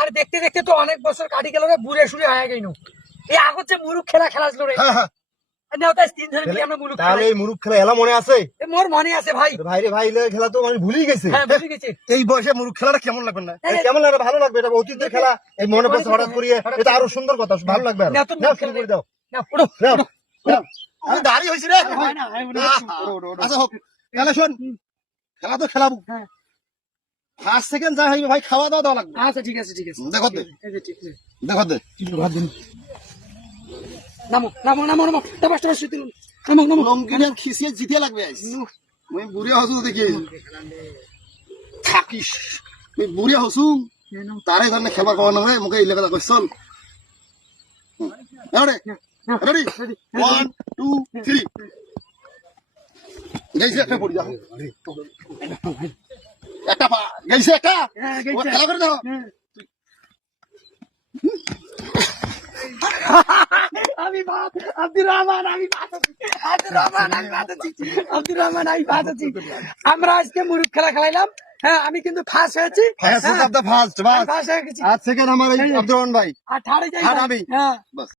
আর দেখতে দেখতে তো অনেক বছর কাটি গেল রে, বুড়ে শুড়ে হয়ে গেল। এই আগত যে মুরুখ খেলা খেলাছিল রে, মুরুখ খেলা এলা মনে আছে? মোর মনে আছে ভাই। ভাই রে ভাই, খেলা তো মানে ভুলেই গেছে। এই বয়সে মুরুখ খেলাটা কেমন লাগবে না? কেমন লাগবে? ভালো লাগবে। এটা অতীতের খেলা, এই মনে পড়ছে হঠাৎ করিয়ে। এটা আরো সুন্দর কথা, ভালো লাগবে। শুরু করে দাও। আমি দাঁড়িয়ে হয়েছি রে। আচ্ছা হোক, খেলা শোন, খেলা তো খেলাবো। ফার্স্ট সেকেন্ড যা হইবে ভাই, খাওয়া দাওয়া দেওয়া লাগবে। আচ্ছা ঠিক আছে, ঠিক আছে। দেখো দে, দেখো দে। নামো নামো নামো নামো, টাবাস নামো নামো। লঙ্কিনের খিসিয়ে জিতে লাগবে। আমি বুড়িয়া হসু দেখি থাকিস, আমি বুড়িয়া হসু তারে ধরনের খেবার খাওয়া না হয় মুখে ইলেকা কইছ। চল রেডি, 1 2 3। গেইছে একটা পড়ি যাও, একটা পা গেইছে একটা। খেলা করে দাও। আমি আব্দুর রহমান, আমি আব্দুর রহমান, আব্দুর রহমান, আমি আছি। আমরা আজকে মুরুখ খেলা খেলাইলাম। হ্যাঁ, আমি কিন্তু ফার্স্ট হয়েছি। ফার্স্ট হয়ে গেছি। আর সেকেন্ড আমার আব্দুর রহমান ভাই। আর থার্ড আমি। হ্যাঁ।